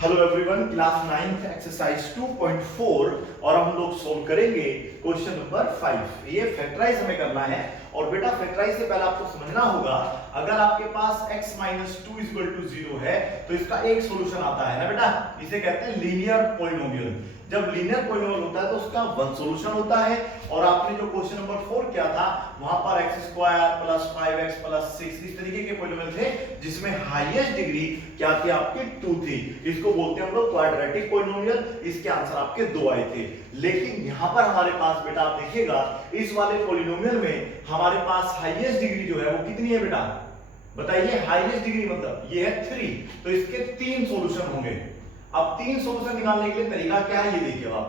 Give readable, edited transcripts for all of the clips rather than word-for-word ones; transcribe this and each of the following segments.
Hello everyone, class 9 exercise 2.4 और हम लोग सोल्व करेंगे क्वेश्चन नंबर 5। ये फैक्टराइज हमें करना है और बेटा फैक्टराइज से पहले आपको समझना होगा, अगर आपके पास x माइनस 2 इक्वल टू 0 है तो इसका एक सॉल्यूशन आता है ना बेटा, इसे कहते हैं लीनियर पॉलिनोमियल। जब लीनियर पॉलिनोमियल होता है तो उसका वन सॉल्यूशन होता है। और आपने जो क्वेश्चन नंबर 4 किया था वहां पर x square plus 5x plus 6 इस तरीके के पॉलिनोमियल थे जिसमें हाईएस्ट डिग्री क्या थी आपकी 2 थी। इसको बोलते हैं हम लोग क्वाड्रेटिक पॉलिनोमियल। इसके आंसर आपके 2 आए थे। लेकिन यहां पर हमारे पास बेटा आप देखिएगा इस वाले पॉलिनोमियल में हमारे पास हाईएस्ट डिग्री जो है वो कितनी है बेटा, बताइए। हाईएस्ट डिग्री मतलब ये है 3, तो इसके 3 सॉल्यूशन होंगे। अब 3 सॉल्यूशन निकालने के लिए तरीका क्या है ये देखिए आप।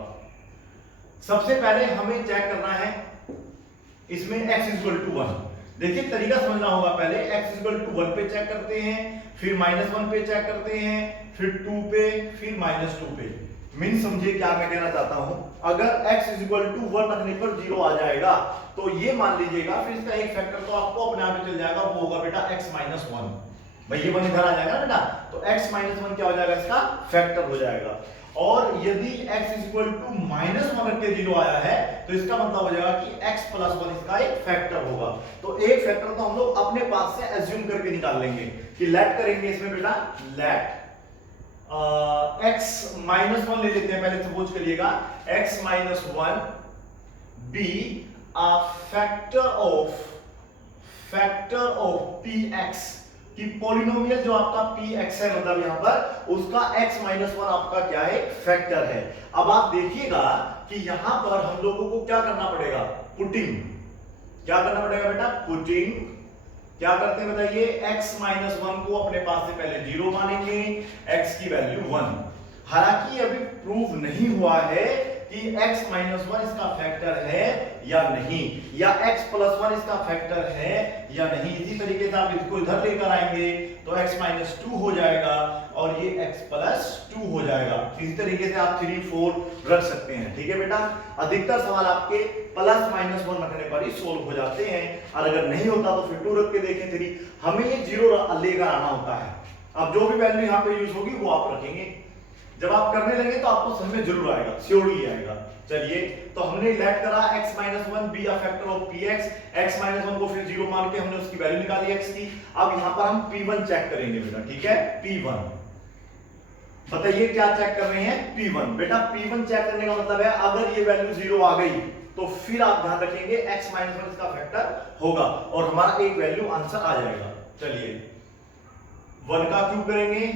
सबसे पहले हमें चेक करना है इसमें x इक्वल टू 1। देखिए तरीका समझना होगा। पहले x इक्वल टू 1 पे चेक करते हैं, फिर -1 पे चेक करते हैं, फिर 2 पे, फिर -2 पे। मीन समझिए क्या मैं कहना चाहता हूं। अगर x इक्वल टू 1 रखने पर 0 आ जाएगा तो ये मान लीजिएगा फिर इसका एक फैक्टर तो आपको अपने आप ही चल जाएगा, वो होगा बेटा x माइनस 1। भाई ये 1 इधर आ जाएगा ना बेटा, तो x माइनस 1 क्या हो जाएगा, इसका फैक्टर हो जाएगा। और यदि x इक्वल टू -1 रख के 0 आया है तो इसका मतलब हो जाएगा कि x प्लस 1 इसका एक फैक्टर होगा। तो एक फैक्टर तो हम लोग अपने पास से एज्यूम करके निकाल लेंगे कि लेट करेंगे इसमें बेटा, लेट x माइनस 1 ले लेते हैं पहले, सपोज करिएगा x minus 1 be a factor of px कि पॉलिनोमियल जो आपका px है मतलब यहां पर उसका x माइनस 1 आपका क्या है, फैक्टर है। अब आप देखिएगा कि यहां पर हम लोगों को क्या करना पड़ेगा, पुटिंग। क्या करना पड़ेगा बेटा, पुटिंग। क्या करते हैं बताइए, x माइनस 1 को अपने पास से पहले 0 मानेंगे, x की वैल्यू 1। हालांकि अभी प्रूव नहीं हुआ है कि x माइनस 1 इसका फैक्टर है या नहीं, या x प्लस 1 इसका फैक्टर है या नहीं। इसी तरीके से आप इसको इधर लेकर आएंगे तो x माइनस 2 हो जाएगा और ये x प्लस 2 हो जाएगा। इसी तरीके से आप 3 4 रख सकते हैं। ठीक है बेटा, अधिकतर सवाल आपके प्लस माइनस 1 रखने पर ही सोल्व हो जाते हैं, और अगर नहीं होता तो फिर 2 रख के देखें 3। हमें ये 0 लेकर आना होता है। अब जो भी वैल्यू यहाँ पे यूज होगी वो आप रखेंगे। जब आप करने लगे तो आपको समझ में जरूर आएगा, श्योरली आएगा। चलिए, तो हमने लेट करा x minus 1 be a factor of px। x minus 1 को फिर 0 मान के हमने उसकी वैल्यू निकाली x की। अब यहां पर हम p1 चेक करेंगे बेटा, ठीक है। p1 बताइए क्या चेक कर रहे हैं, p1। बेटा p1 चेक करने का मतलब है अगर ये वैल्यू 0 आ गई तो फिर आप ध्यान रखेंगे x माइनस 1 इसका फैक्टर होगा और हमारा एक वैल्यू आंसर आ जाएगा। चलिए 1 का क्यूब करेंगे,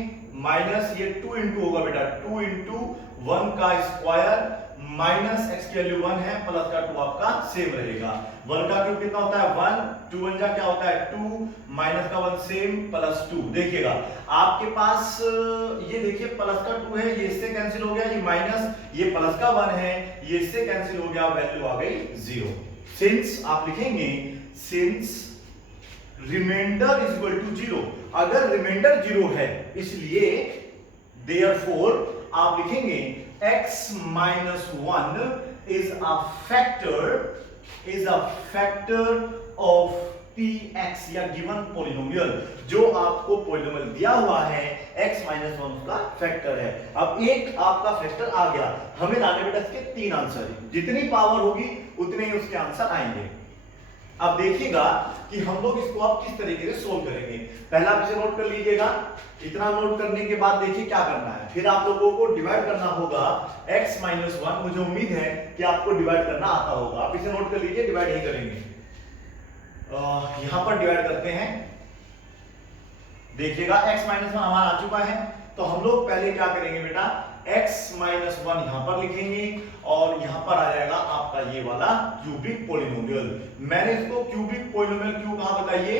माइनस ये 2 इंटू होगा बेटा, 2 इंटू 1 का स्क्वायर माइनस x की वैल्यू 1 है, प्लस का 2 आपका सेम रहेगा। 1 का क्यूब कितना होता है 1, 2 1 जा क्या होता है 2, माइनस का 1 सेम, प्लस 2। देखिएगा आपके पास ये देखिए प्लस का 2 है, ये इससे कैंसिल हो गया, ये माइनस, ये प्लस का 1 है, ये इससे कैंसिल हो गया, वैल्यू आ गई 0। सिंस आप लिखेंगे since reminder is equal to 0। अगर रिमाइंडर 0 है इसलिए देयरफॉर आप लिखेंगे x minus 1 is a factor of px या गिवन पॉलिनोमियल। जो आपको पॉलिनोमियल दिया हुआ है x माइनस 1 का फैक्टर है। अब एक आपका फैक्टर आ गया, हमें लाने बेटा इसके 3 आंसर। जितनी पावर होगी उतने ही उसके आंसर आएंगे। अब देखिएगा कि हम लोग इसको अब किस तरीके से सोल्व करेंगे। पहला आप इसे नोट कर लीजिएगा। इतना नोट करने के बाद देखिए क्या करना है, फिर आप लोगों को डिवाइड करना होगा x माइनस 1। मुझे उम्मीद है कि आपको डिवाइड करना आता होगा। आप इसे नोट कर लीजिए, डिवाइड ही करेंगे। यहां पर डिवाइड करते हैं। देखिएगा x माइनस 1 हमारा आ चुका है, तो हम लोग पहले क्या करेंगे बेटा, x माइनस 1 यहां पर लिखेंगे और यहां पर आ जाएगा आपका ये वाला क्यूबिक पॉलिनोमियल। मैंने इसको क्यूबिक पॉलिनोमियल क्यों कहा बताइए,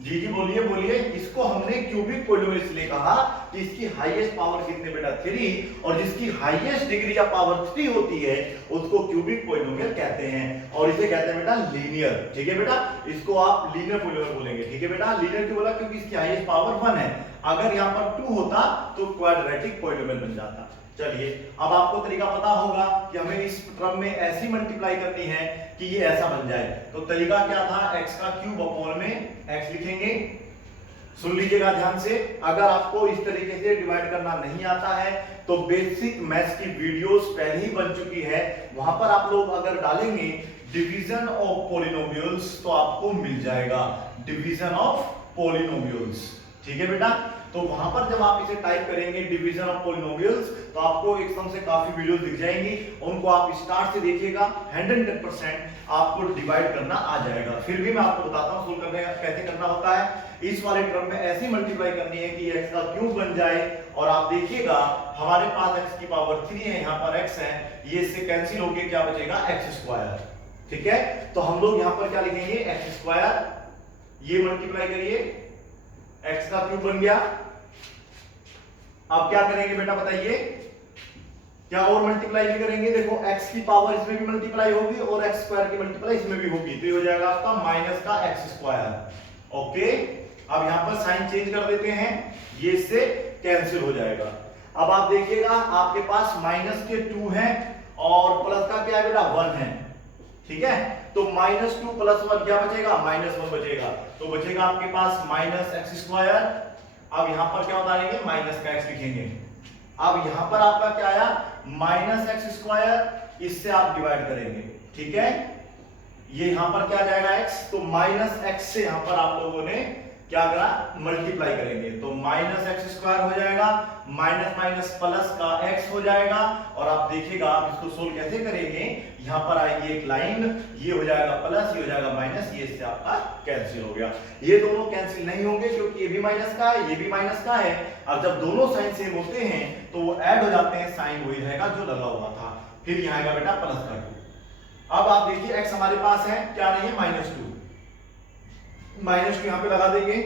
जी जी बोलिए बोलिए। इसको हमने क्यूबिक पॉलिनोमियल इसलिए कहा कि इसकी हाईएस्ट पावर कितने बेटा 3, और जिसकी हाईएस्ट डिग्री या पावर 3 होती है उसको क्यूबिक पॉलिनोमियल कहते हैं, और इसे कहते हैं बेटा लीनियर। ठीक है बेटा, इसको आप लीनियर पॉलिनोमियल बोलेंगे। ठीक है बेटा, लीनियर क्यों बोला, क्योंकि इसकी हाईएस्ट पावर 1 है। अगर यहां पर 2 होता तो क्वाड्रेटिक पॉलिनोमियल बन जाता। चलिए, अब आपको तरीका पता होगा कि हमें इस टर्म में ऐसी मल्टीप्लाई करनी है कि ये ऐसा बन जाए। तो तरीका क्या था, x का क्यूब अपॉन में x लिखेंगे सुन लीजिएगा ध्यान से, अगर आपको इस तरीके से डिवाइड करना नहीं आता है तो बेसिक मैथ्स की वीडियोस पहले ही बन चुकी है, वहां पर आप लोग अगर डालेंगे डिवीजन ऑफ पॉलिनोमियल्स तो आपको मिल जाएगा डिवीजन ऑफ पॉलिनोमियल्स। ठीक है बेटा, तो वहां पर जब आप इसे टाइप करेंगे डिवीजन ऑफ पॉलिनोमियल्स तो आपको एकदम से काफी वीडियोस दिख जाएंगी, उनको आप स्टार्ट से देखिएगा, 100% आपको डिवाइड करना आ जाएगा। फिर भी मैं आपको बताता हूं सोल्व करने कैसे करना होता है। इस वाले टर्म में ऐसी मल्टीप्लाई करनी है कि x का क्यूब बन जाए, और आप देखिएगा हमारे पास x की पावर 3 है, यहाँ पर x है, ये इससे कैंसिल होके क्या बचेगा x स्क्वायर। ठीक है, तो हम लोग यहाँ पर क्या लिखेंगे x स्क्वायर, ये मल्टीप्लाई करिए, x का क्यूब बन गया। अब क्या करेंगे बेटा बताइए, क्या और मल्टीप्लाई भी करेंगे, देखो x की पावर इसमें भी मल्टीप्लाई होगी और x स्क्वायर की मल्टीप्लाई इसमें भी होगी, तो ये हो जाएगा आपका माइनस का x स्क्वायर। ओके, अब यहां पर साइन चेंज कर देते हैं, ये इससे कैंसिल हो जाएगा। अब आप देखिएगा आपके पास माइनस के 2 हैं और प्लस का क्या है बेटा 1 है। ठीक है, तो -2 + 1 क्या बचेगा, -1 बचेगा, तो बचेगा आपके पास माइनस x स्क्वायर। अब यहां पर क्या उतारेंगे, माइनस का x लिखेंगे। अब यहां पर आपका क्या आया, माइनस x स्क्वायर, इससे आप डिवाइड करेंगे। ठीक है, ये यहां पर क्या जाएगा x, तो माइनस x से यहां पर आप लोगों ने क्या करा, मल्टीप्लाई करेंगे, तो माइनस x स्क्वायर हो जाएगा, माइनस माइनस प्लस का x हो जाएगा। और आप देखिएगा आप इसको सोल्व कैसे करेंगे, यहां पर आएगी एक लाइन, ये हो जाएगा प्लस, ये हो जाएगा माइनस, ये इससे आपका कैंसिल हो गया। ये दोनों कैंसिल नहीं होंगे क्योंकि ये भी माइनस का है, ये भी माइनस का है। अब जब दोनों साइन सेम होते हैं तो वो ऐड हो जाते हैं, साइन वही रहेगा जो लगा हुआ था। फिर यहाँ आएगा बेटा प्लस का 2। अब आप देखिए x हमारे पास है, क्या नहीं है, -2, -2 यहाँ पे लगा देंगे।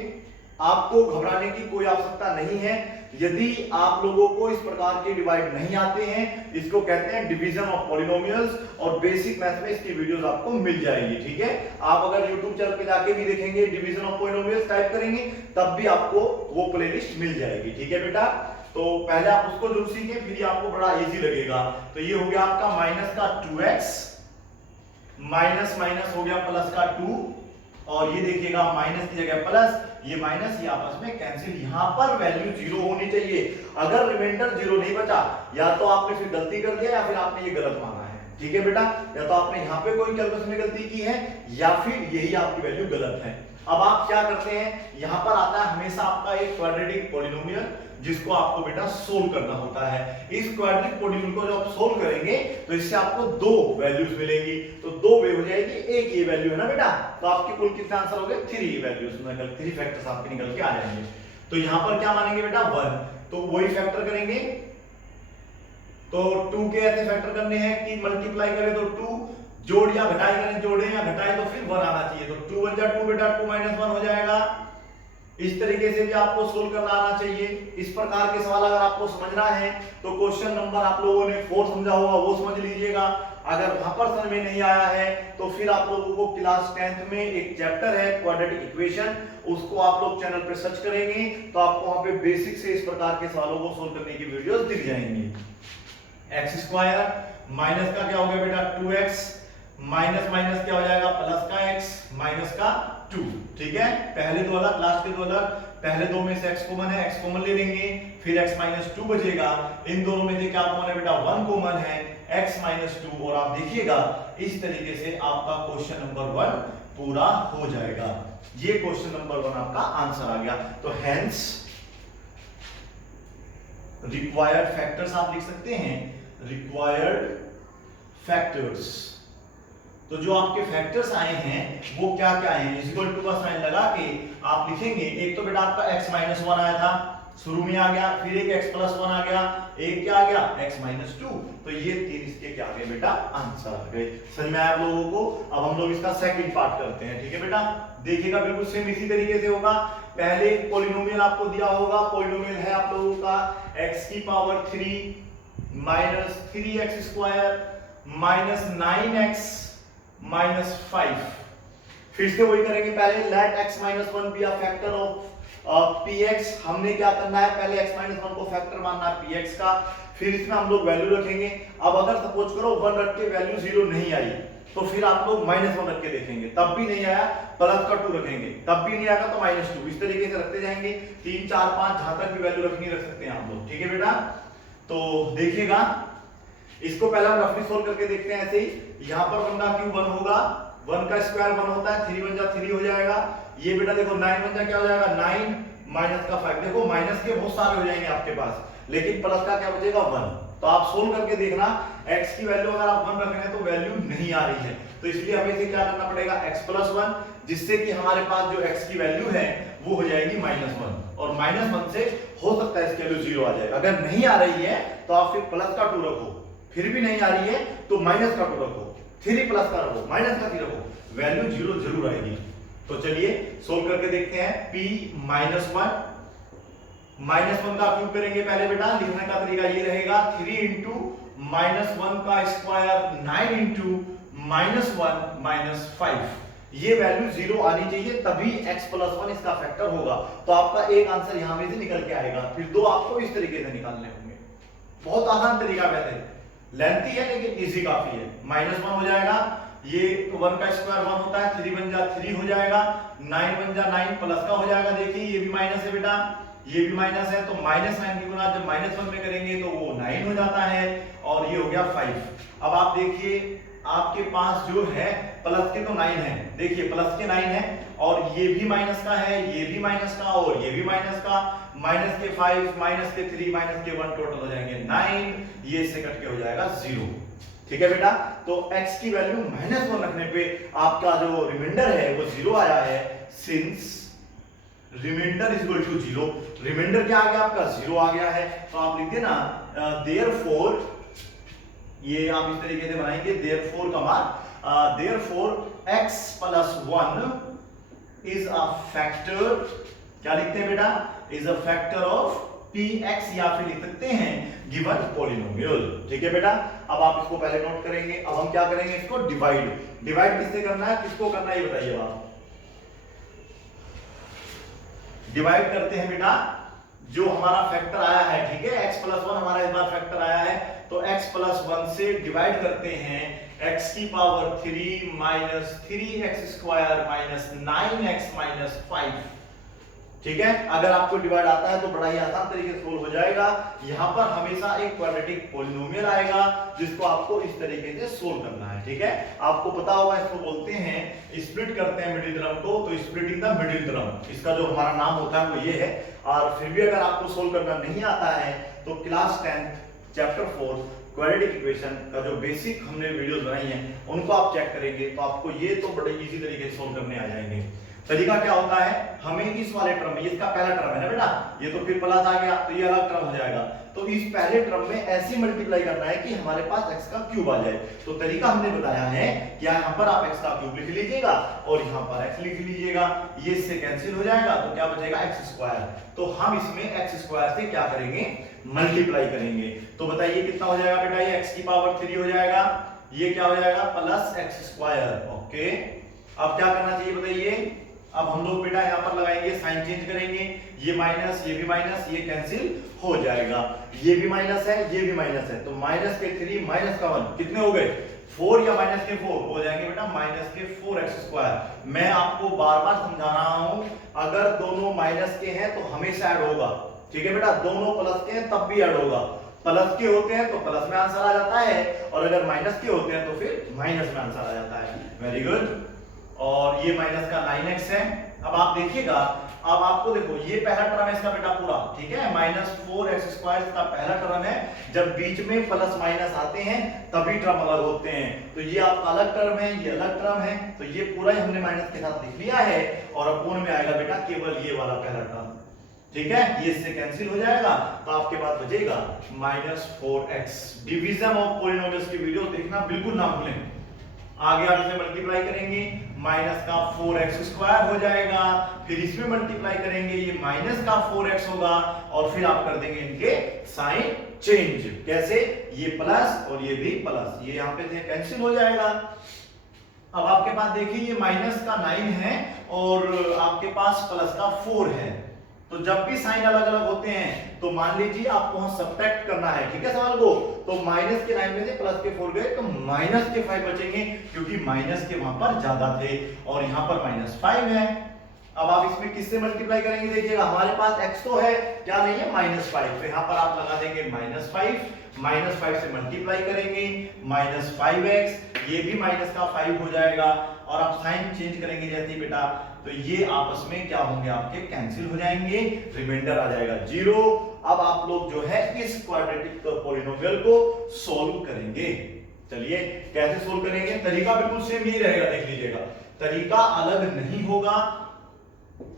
आपको घबराने की कोई आवश्यकता नहीं है। यदि आप लोगों को इस प्रकार के डिवाइड नहीं आते हैं, इसको कहते हैं डिवीजन ऑफ पॉलिनोमियल्स, और बेसिक मैथ में इसकी वीडियोस आपको मिल जाएगी। ठीक है, आप अगर YouTube चैनल पे जाके भी देखेंगे, डिवीजन ऑफ पॉलिनोमियल्स टाइप करेंगे, तब भी आपको वो प्लेलिस्ट मिल जाएगी। ठीक है बेटा, तो पहले आप उसको जरूर सीखें, फिर आपको बड़ा इजी लगेगा। तो ये हो गया आपका माइनस का 2x, माइनस माइनस हो गया प्लस का 2, और ये देखिएगा माइनस की जगह प्लस, ये माइनस, ये आपस में कैंसिल। यहां पर वैल्यू 0 होनी चाहिए। अगर रिमाइंडर 0 नहीं बचा, या तो आपने फिर गलती कर दिया या फिर आपने ये गलत माना है। ठीक है बेटा, या तो आपने यहां पे कोई कैलकुलेशन में गलती की है या फिर यही आपकी वैल्यू गलत है। अब आप क्या करते हैं, यहां पर आता है हमेशा आपका एक क्वाड्रेटिक पॉलिनोमियल, जिसको आपको बेटा सोल्व करना होता है। इस क्वाड्रेटिक पॉलिनोमियल को जब आप सोल्व करेंगे तो इससे आपको 2 वैल्यूज मिलेंगी, तो 2 वे हो जाएगी, एक ये वैल्यू है ना बेटा, तो आपके कुल कितने आंसर हो गए, 3 वैल्यूज, मतलब 3 फैक्टर्स आपके निकल के आ जाएंगे। तो यहां पर क्या मानेंगे बेटा 1, तो वही फैक्टर करेंगे। तो 2 के ऐसे फैक्टर करने हैं कि मल्टीप्लाई करें तो 2, जोड़ या घटाई करें, जोड़े या घटाए तो फिर 1 आना चाहिए, तो 2 × 2 बेटा 2 - 1 हो जाएगा। इस तरीके से भी आपको सोल्व करना आना चाहिए। इस प्रकार के सवाल अगर आपको समझना है तो क्वेश्चन नंबर आप लोगों ने 4 समझा होगा, वो समझ लीजिएगा। अगर वहां पर समझ में नहीं आया है तो फिर आप लोगों को क्लास 10th में एक चैप्टर है क्वाड्रेटिक इक्वेशन, उसको आप लोग चैनल पे सर्च करेंगे तो आपको वहां पे बेसिक से इस प्रकार के सवालों को सोल्व करने की वीडियोस दिख जाएंगी। x स्क्वायर माइनस का क्या हो गया बेटा 2x, माइनस माइनस क्या हो जाएगा प्लस का x, माइनस का 2। ठीक है, पहले दो अलग, लास्ट के दो अलग, पहले दो में से x कॉमन है, x कॉमन ले लेंगे, फिर x - 2 बचेगा। इन दोनों में से क्या कॉमन है बेटा 1 कॉमन है, x - 2, और आप देखिएगा इस तरीके से आपका क्वेश्चन नंबर 1 पूरा हो जाएगा। ये क्वेश्चन नंबर 1 आपका आंसर आ गया। तो हेंस रिक्वायर्ड फैक्टर्स आप लिख सकते हैं, रिक्वायर्ड फैक्टर्स। तो जो आपके फैक्टर्स आए हैं वो क्या क्या आए हैं, इक्वल टू का साइन लगा के आप लिखेंगे। एक तो बेटा आपका x - 1 आया था, शुरू में आ गया, फिर एक x + 1 आ गया, एक क्या आ गया x - 2, तो ये 3 इसके क्या आ गए बेटा आंसर आ गए। समझ में आया आप लोगों को। अब हम लोग इसका सेकंड पार्ट करते हैं। ठीक है बेटा, देखिएगा बिल्कुल सेम इसी तरीके से होगा। पहले एक पॉलिनोमियल आपको दिया होगा, पॉलिनोमियल है आप लोगों का x की पावर 3 - 3x² - 9x - 5। फिर से वही करेंगे, पहले let x - 1 be a factor of px हमने क्या करना है, पहले x माइनस वन को फैक्टर मानना है px का, फिर इसमें हम लोग वैल्यू रखेंगे। अब अगर सपोज करो 1 रख के वैल्यू 0 नहीं आई तो फिर आप लोग -1 रख के देखेंगे, तब भी नहीं आया प्लस का 2 रखेंगे, तब भी नहीं आएगा तो -2, इस तरीके से रखते जाएंगे। 3 4 5 जहां तक भी वैल्यू रखनी रख सकते हैं आप लोग, ठीक है बेटा। तो देखिएगा इसको पहले हम रफली सोल्व करके देखते हैं। ऐसे ही यहां पर 1 का क्यूब 1 होगा, 1 का स्क्वायर 1 होता है, 3 1 जा 3 हो जाएगा। ये बेटा देखो 9 1 जा क्या हो जाएगा 9 माइनस का 5, देखो माइनस के बहुत सारे हो जाएंगे आपके पास, लेकिन प्लस का क्या बचेगा 1। तो आप सोल्व करके देखना, x की वैल्यू अगर आप 1 रख रहे हैं तो वैल्यू नहीं आ रही है, तो इसलिए हमें इसे क्या करना पड़ेगा x + 1, जिससे कि हमारे पास जो x की वैल्यू है वो हो जाएगी -1, और -1 से हो सकता है इसकी वैल्यू 0 आ जाए। अगर नहीं आ रही है तो आप फिर प्लस का 2 रखो, फिर भी नहीं आ रही है तो माइनस का 2 रखो, 3 प्लस का रखो, माइनस का 3 रखो, वैल्यू 0 जरूर आएगी। तो चलिए सोल्व करके देखते हैं। p -1 का क्यूब करेंगे पहले बेटा, लिखने का तरीका ये रहेगा 3 × -1 का स्क्वायर 9 × -1 -5, ये वैल्यू 0 आनी चाहिए, तभी x + 1 इसका फैक्टर होगा। तो आपका एक आंसर यहां में से निकल के आएगा, फिर दो आपको इस तरीके से निकालने होंगे। बहुत आसान तरीका, वैसे लेंथी है लेकिन इजी काफी है। -1 हो जाएगा, ये 1 का स्क्वायर 1 होता है, 3 1 जा 3 हो जाएगा, 9 1 जा 9 प्लस का हो जाएगा। देखिए ये भी माइनस है बेटा, ये भी माइनस है, तो -9 की गुना जब -1 में करेंगे तो वो 9 हो जाता है, और ये हो गया 5। अब आप देखिए आपके पास जो है प्लस के तो 9 है, देखिए प्लस के 9 है, और ये भी माइनस का है, ये भी माइनस का, और ये भी माइनस का, माइनस के 5 माइनस के 3 माइनस के 1 टोटल हो जाएंगे 9, ये से कट के हो जाएगा 0। ठीक है बेटा, तो x की वैल्यू -1 रखने पे आपका जो रिमाइंडर है वो 0 आया है। Since reminder is equal to 0, reminder क्या आ गया आपका 0 आ गया है, तो आप लिखते ना देयरफॉर, ये आप इस तरीके से बनाएंगे therefore therefore x + 1 is a factor, क्या लिखते हैं बेटा, is a factor of px, या फिर लिख सकते हैं गिवन पॉलिनोमियल। ठीक है बेटा, अब आप इसको पहले नोट करेंगे। अब हम क्या करेंगे, इसको डिवाइड किससे करना है, किसको करना है ये बताइए आप। डिवाइड करते हैं बेटा, जो हमारा फैक्टर आया है, ठीक है, x + 1 हमारा इस बार फैक्टर आया है, तो x + 1 से डिवाइड करते हैं x की पावर 3 - 3x² - 9x - 5। ठीक है, अगर आपको डिवाइड आता है तो बड़ा ही आसान तरीके से सोल्व हो जाएगा। यहां पर हमेशा एक क्वाड्रेटिक पॉलिनोमियल आएगा जिसको आपको इस तरीके से सोल्व करना है। ठीक है, आपको पता होगा इसको बोलते हैं, स्प्लिट करते हैं मिडिल टर्म को, तो स्प्लिटिंग द मिडिल टर्म, इसका जो हमारा नाम होता है वो ये है। और फिर भी अगर आपको सोल्व करना नहीं आता है तो क्लास 10 चैप्टर 4 क्वाड्रेटिक इक्वेशन का जो बेसिक हमने वीडियोस बनाई हैं उनको आप चेक करेंगे तो आपको ये तो बड़े इजी तरीके से सोल्व करने आ जाएंगे। तरीका क्या होता है, हमें इस वाले टर्म में, इसका पहला टर्म है ना बेटा, ये तो फिर प्लस आ गया तो ये अलग टर्म हो जाएगा, तो इस पहले टर्म में ऐसे मल्टीप्लाई करना है कि हमारे पास x का क्यूब आ जाए। तो तरीका हमने बताया है कि यहाँ पर आप x का क्यूब लिख लीजिएगा और यहाँ पर x लिख लीजिएगा, ये इससे कैंसिल हो जाएगा तो क्या बचेगा x²। तो हम इसमें x² से क्या करेंगे, मल्टीप्लाई करेंगे। तो बताइए कितना हो जाएगा बेटा, ये x की पावर 3 हो जाएगा, ये क्या हो जाएगा +x²। ओके, अब क्या करना चाहिए बताइए, अब हम लोग बेटा यहाँ पर लगाएंगे, साइन चेंज करेंगे, ये माइनस, ये भी माइनस, ये कैंसिल हो जाएगा, ये भी माइनस है, ये भी माइनस है, तो माइनस के 3 माइनस का 1 कितने हो गए 4, या माइनस के 4 हो जाएंगे बेटा माइनस के 4x²। मैं आपको बार बार समझा रहा हूं, अगर दोनों माइनस के हैं तो हमेशा ऐड होगा। ठीक है बेटा, दोनों प्लस के हैं तब भी ऐड होगा, प्लस के होते हैं तो प्लस में आंसर आ जाता है, और अगर माइनस के होते हैं तो फिर माइनस में आंसर आ जाता है। वेरी गुड, और ये माइनस का 9x है। अब आप देखिएगा, अब आपको देखो ये पहला टर्म है इसका बेटा पूरा, ठीक है, -4x² इसका पहला टर्म है। जब बीच में प्लस माइनस आते हैं तभी टर्म अलग होते हैं, तो ये आपका अलग टर्म है, ये अलग टर्म है, तो ये पूरा ही हमने माइनस के साथ लिख लिया है, और अपोन में आएगा बेटा केवल ये वाला पहला टर्म। ठीक है, ये इससे कैंसिल हो जाएगा, तो आपके पास बचेगा -4x। डिवीजन ऑफ पॉलिनोमियल्स की वीडियो देखना बिल्कुल ना भूलें। आगे आप इसे मल्टीप्लाई करेंगे, माइनस का 4x² हो जाएगा, फिर इसमें मल्टीप्लाई करेंगे, ये माइनस का 4x होगा, और फिर आप कर देंगे इनके साइन चेंज। कैसे, ये प्लस और ये भी प्लस, ये यहाँ पे से कैंसिल हो जाएगा। अब आपके पास देखिए ये माइनस का 9 है और आपके पास प्लस का 4 है, तो जब भी साइन अलग अलग होते हैं तो मान लीजिए आपको वहां सब्ट्रैक्ट करना है, ठीक है सवाल को। तो माइनस के 9 में से प्लस के 4 गए तो माइनस के 5 बचेंगे, क्योंकि माइनस के वहां पर ज्यादा थे और यहां पर -5 है। अब आप इसमें किससे मल्टीप्लाई करेंगे, देखिएगा हमारे पास x तो है, क्या नहीं है -5, तो यहां पर आप लगा देंगे -5 से मल्टीप्लाई करेंगे -5x, ये भी माइनस का 5 हो जाएगा, और आप साइन चेंज करेंगे जैसे बेटा, तो ये आपस में क्या होंगे, आपके कैंसिल हो जाएंगे, रिमाइंडर आ जाएगा 0। अब आप लोग जो है इस क्वाड्रेटिक पॉलिनोमियल को सोल्व करेंगे। चलिए कैसे सोल्व करेंगे, तरीका बिल्कुल सेम ही रहेगा, देख लीजिएगा, तरीका अलग नहीं होगा।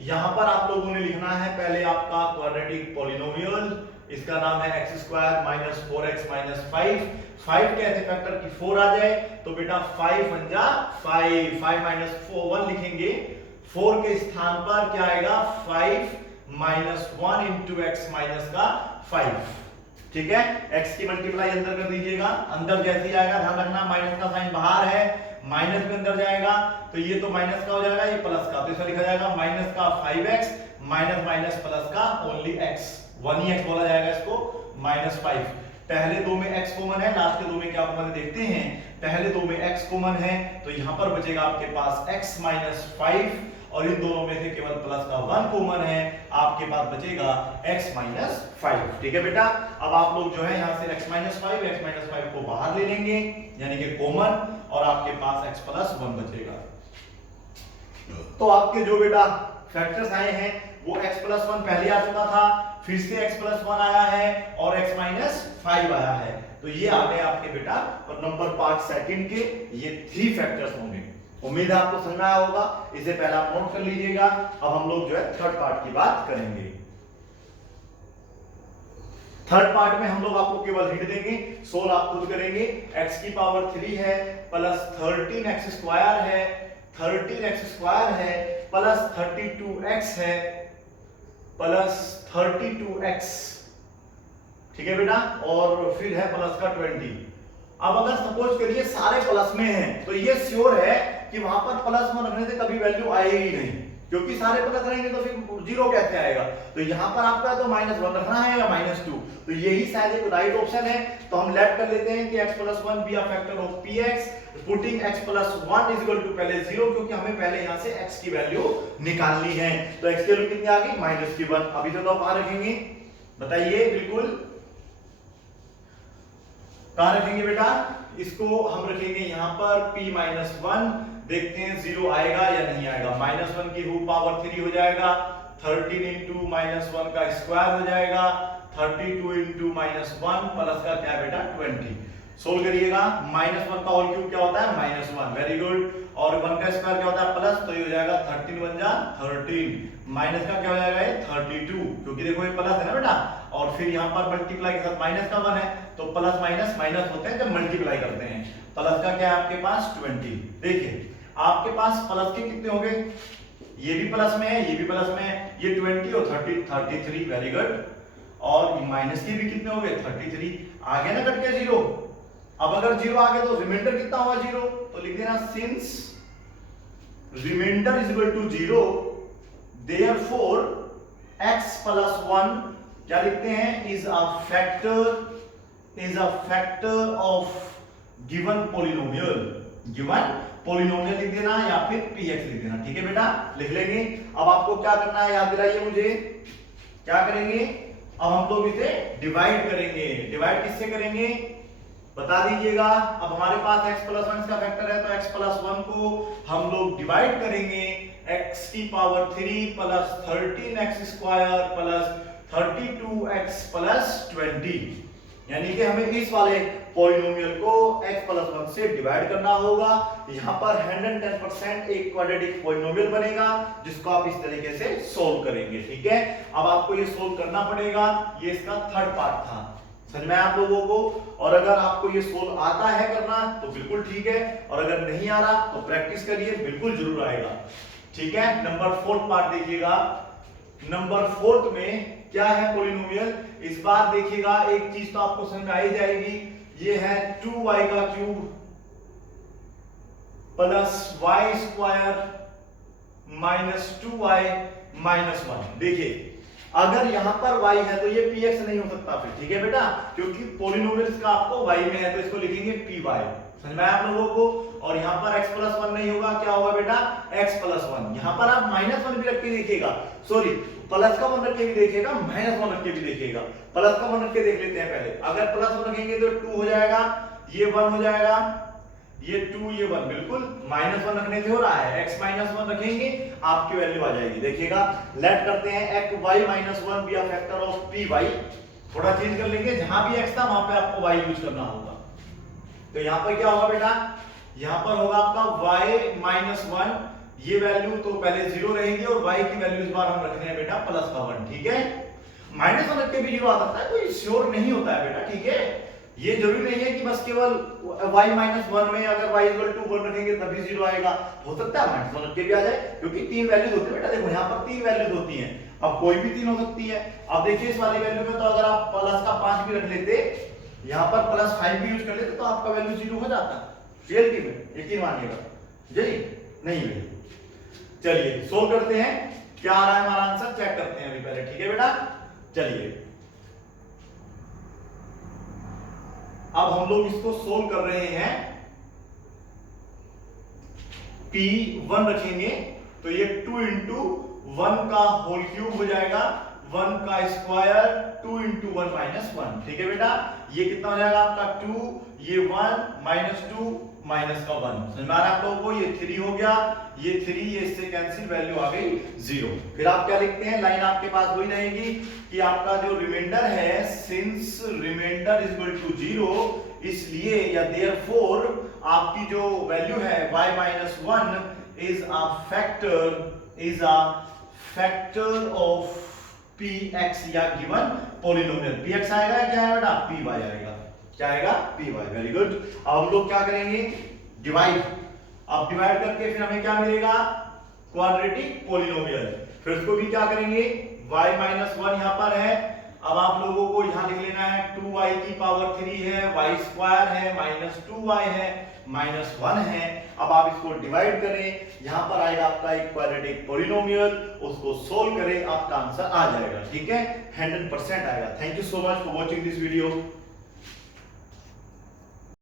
यहां पर आप लोगों ने लिखना है पहले आपका क्वाड्रेटिक पॉलिनोमियल, इसका नाम है x² - 4x - 5 कैसे फैक्टर की 4 आ जाए, तो बेटा 5 × 5, 5 - 4 1 लिखेंगे, 4 के स्थान पर क्या आएगा 5 - 1 × x - 5, ठीक है। x की मल्टीप्लाई अंदर कर दीजिएगा, अंदर जैसे ही आएगा ध्यान रखना माइनस का साइन बाहर है, माइनस के अंदर जाएगा तो ये तो माइनस का हो जाएगा, ये प्लस का, तो इसका लिखा जाएगा माइनस का 5x माइनस माइनस प्लस का ओनली x, 1 ही x बोला जाएगा इसको, -5। पहले दो में x कॉमन है, लास्ट के दो में क्या कॉमन है देखते हैं। पहले दो में x कॉमन है तो यहां पर बचेगा आपके पास x - 5, और इन दोनों में से केवल प्लस का 1 कॉमन है, आपके पास बचेगा x - 5, ठीक है बेटा। अब आप लोग जो है यहां से x - 5 को बाहर ले लेंगे, यानी कि कॉमन, और आपके पास x + 1 बचेगा। तो आपके जो बेटा फैक्टर्स आए हैं वो x + 1 पहले आ चुका था, फिर से x + 1 आया है, और x - 5 आया है, तो ये आ गए आपके बेटा, और नंबर 5 सेकंड के ये 3 फैक्टर्स होंगे। उम्मीद है आपको समझ में आया होगा, इसे पहले आप नोट कर लीजिएगा। अब हम लोग जो है थर्ड पार्ट की बात करेंगे। थर्ड पार्ट में हम लोग आपको केवल हिंट देंगे, सोल्व आप खुद करेंगे। x की पावर 3 है प्लस 13x² है, 13x² है प्लस 32x है प्लस 32x, ठीक है बेटा, और फिर है प्लस का 20। अब अगर सपोज करिए सारे प्लस में हैं, तो ये श्योर है कि वहां पर प्लस 1 रखने से कभी वैल्यू आएगी नहीं, क्योंकि सारे प्लस रहेंगे तो फिर 0 कैसे आएगा। तो यहां पर आपका तो -1 रखना है या -2, तो यही शायद एक राइट ऑप्शन है। तो हम लेट कर लेते हैं कि x + 1 be a factor of px, putting x + 1 is equal to पहले 0, क्योंकि हमें पहले यहां से x की वैल्यू निकालनी है। तो x की वैल्यू कितनी आ गई -1। अभी तो आप कहां रखेंगे बताइए, बिल्कुल कहां रखेंगे बेटा, इसको हम रखेंगे यहां पर p - 1, देखते हैं 0 आएगा या नहीं आएगा। -1 की रूट पावर 3 हो जाएगा, 13 × -1 का स्क्वायर हो जाएगा, 32 × -1 प्लस का क्या बेटा 20। सोल्व करिएगा, -1 का होल क्यूब क्या होता है -1, वेरी गुड, और 1 का स्क्वायर क्या होता है प्लस, तो ये हो जाएगा 13 × 1 = 13, माइनस का क्या हो जाएगा ये 32, क्योंकि देखो ये प्लस है ना बेटा, और फिर यहां पर मल्टीप्लाई के साथ माइनस का 1 है, तो प्लस माइनस माइनस होते हैं जब मल्टीप्लाई करते हैं। प्लस का क्या है आपके पास 20। देखिए आपके पास प्लस के कितने हो गए, ये भी प्लस में है, ये भी प्लस में है, ये 20 और 33, वेरी गुड, और माइनस के भी कितने हो गए 33, आ गया ना कट के 0। अब अगर 0 आ गया तो रिमाइंडर कितना होगा 0, तो लिख देना since reminder is equal to 0, therefore x + 1 क्या लिखते हैं, is a factor of given polynomial, given polynomial लिख देना या फिर px लिख देना, ठीक है बेटा, लिख लेंगे। अब आपको क्या करना है याद दिलाइए मुझे, क्या करेंगे, अब हम लोग इसे डिवाइड करेंगे। डिवाइड किससे करेंगे बता दीजिएगा। अब हमारे पास x + 1 का फैक्टर है, तो x + 1 को हम लोग डिवाइड करेंगे, x की power 3 plus 13x² plus 32x plus 20, यानी कि हमें इस वाले पॉलिनोमियल को x + 1 से डिवाइड करना होगा। यहां पर 110% एक क्वाड्रेटिक पॉलिनोमियल बनेगा, जिसको आप इस तरीके से सोल्व करेंगे, ठीक है। अब आपको ये सोल्व करना पड़ेगा, ये इसका थर्ड पार्ट था, समझ में आप लोगों को। और अगर आपको ये सोल्व आता है करना तो बिल्कुल ठीक है, और अगर नहीं आ रहा तो प्रैक्टिस करिए, बिल्कुल जरूर आएगा, ठीक है। नंबर 4 पार्ट देखिएगा। नंबर 4 में क्या है पॉलिनोमियल, इस बार देखिएगा एक चीज तो आपको समझ में आ ही जाएगी, ये है 2y³ plus y² minus 2y minus 1। देखिए अगर यहां पर y है तो ये px नहीं हो सकता फिर, ठीक है बेटा, क्योंकि पॉलिनोमियल्स का आपको y में है तो इसको लिखेंगे py, समझ में आया आप लोगों को। और यहां पर x प्लस 1 नहीं होगा, क्या होगा बेटा x प्लस 1। यहां पर आप माइनस 1 भी रख के देखिएगा, सॉरी प्लस का 1 रख के भी देखिएगा, माइनस 1 रख के भी देखिएगा। प्लस का 1 रख के देख लेते हैं पहले, अगर प्लस 1 रखेंगे तो 2 हो जाएगा, ये 1 हो जाएगा, ये 2 ये 1, बिल्कुल माइनस 1 रखने से हो रहा है, x माइनस 1 रखेंगे आपकी वैल्यू आ जाएगी। देखिएगा लेट करते हैं x y minus 1 be a factor of P Y, थोड़ा चेंज कर लेंगे, जहां भी x था वहां पे आपको y यूज करना होगा। तो यहां पर क्या होगा बेटा, यहां पर होगा आपका y माइनस 1, ये वैल्यू तो पहले 0 रहेगी और y की वैल्यू इस बार हम रख रहे हैं बेटा प्लस का 1, ठीक है। माइनस 1 रख के भी 0 आ सकता है, कोई श्योर नहीं होता है बेटा, ठीक है। ये जरूरी नहीं है कि बस केवल y माइनस 1 में अगर y इक्वल टू 1 रखेंगे तभी 0 आएगा, हो सकता है माइनस 1 रख के भी आ जाए, क्योंकि तीन वैल्यूज होती है बेटा, देखो यहाँ पर तीन वैल्यूज होती हैं, अब कोई भी तीन हो सकती है। अब देखिए इस वाली वैल्यू में तो अगर आप प्लस का 5 भी रख लेते, यहाँ पर प्लस 5 भी यूज कर लेते तो आपका वैल्यू 0 हो जाता, रियलिटी में, यकीन मानिएगा जी, नहीं भैया। चलिए सोल्व करते हैं, क्या आ रहा है हमारा आंसर चेक करते हैं अभी पहले, ठीक है बेटा। चलिए अब हम लोग इसको सोल्व कर रहे हैं, P1 रखेंगे तो ये 2 इंटू 1 का होल क्यूब हो जाएगा, 1 का स्क्वायर, 2 इंटू 1 माइनस 1, ठीक है बेटा। ये कितना हो जाएगा आपका 2, ये 1 माइनस 2 माइनस का 1, समझ में आ रहा है आप लोगों को, ये 3 हो गया, ये 3, ये इससे कैंसिल, वैल्यू आ गई 0। फिर आप क्या लिखते हैं, लाइन आपके पास वही रहेगी कि आपका जो रिमाइंडर है, since reminder is equal to 0, इसलिए या देयरफॉर आपकी जो वैल्यू है y minus 1 is a factor of px या गिवन पॉलिनोमियल। px आएगा क्या है बेटा, py आएगा, क्या आएगा py, वेरी गुड। अब हम लोग क्या करेंगे, डिवाइड, अब डिवाइड करके फिर हमें क्या मिलेगा, क्वाड्रेटिक पॉलिनोमियल। फिर उसको भी क्या करेंगे, y माइनस 1 यहां पर है, अब आप लोगों को यहां लिख लेना है 2y की पावर 3 है, y स्क्वायर है, माइनस 2y है, माइनस 1 है। अब आप इसको डिवाइड करें, यहां पर आएगा आपका एक क्वाड्रेटिक पॉलिनोमियल, उसको सोल्व करें, आपका आंसर आ जाएगा, ठीक है, 100% आएगा। Thank you so much for watching this video.